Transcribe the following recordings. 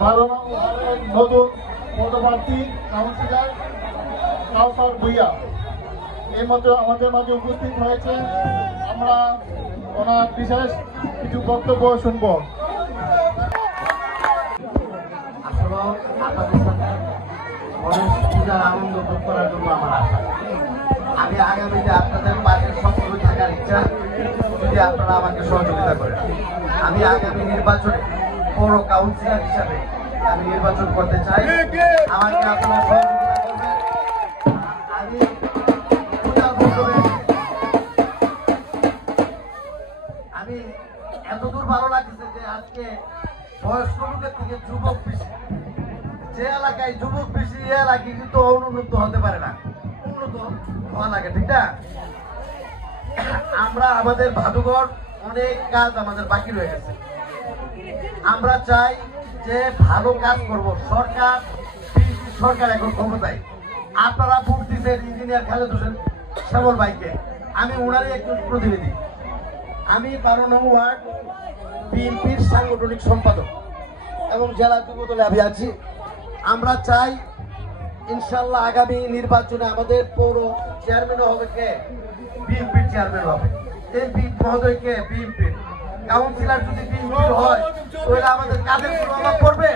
12 নং ওয়ার্ডের নতুন পদপ্রার্থী কাউন্সিলর কাউসার ভুইয়া এইমাত্র আমাদের মাঝে উপস্থিত হয়েছে। আমরা ওনার বিশেষ কিছু বক্তব্য শুনব। আসলে আপনাদের সাথে গণেশ পূজার আনন্দ ভোগ করার জন্য আমার আশা। আমি আগামীতে আপনাদের পাশে সক্রিয় থাকার ইচ্ছা, যদি আপনারা আমাকে সহযোগিতা করেন। আমি আগামী নির্বাচনে পৌর কাউন্সিলর হিসাবে আমি নির্বাচন করতে চাই। আমাকে আপনারা সহযোগিতা করবেন। আমি পূজার মণ্ডপে আমি এতদূর ভালো লাগছে যে আজকে বয়স্ক লোকের থেকে যুবক বেশি, যে এলাকায় যুবক বেশি এ এলাকায় কিন্তু অনুন্নত হতে পারে না, উন্নত হওয়া লাগে, ঠিক না? আমরা আমাদের ভাদুঘর অনেক কাজ আমাদের বাকি রয়ে গেছে। আমরা চাই যে ভালো কাজ করব। সরকার এখন ক্ষমতায়, আপনারা ভোট দিচ্ছেন ইঞ্জিনিয়ার খালেদ হোসেন শ্যামল ভাইকে, আমি ওনারই একজন প্রতিনিধি। আমি 12 নং ওয়ার্ড বিএনপির সাংগঠনিক সম্পাদক এবং জেলা যুবদলে আমি আছি। আমরা চাই ইনশাল্লাহ আগামী নির্বাচনে আমাদের পৌর চেয়ারম্যান হবে কে? বিএনপির চেয়ারম্যান হবে। এমপি মহোদয়কে বিএনপির, কাউন্সিলর যদি বিএনপির হয় তাহলে আমাদের কাজের কোনো অভাব পড়বে?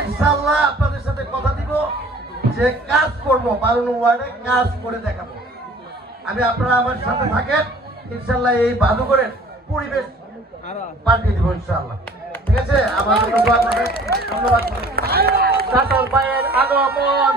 ইনশাল্লাহ আপনাদের সাথে কথা দিব যে কাজ করব, 12 নং ওয়ার্ডে কাজ করে দেখাবো। আমি আপনারা আমার সাথে থাকেন, ইনশাল্লাহ এই বাদুঘরের পরিবেশ পাল্টে দিব ইনশাল্লাহ। ঠিক আছে, আমার জন্য দোয়া করবেন। ধন্যবাদ। চাচার পায়ের আগমন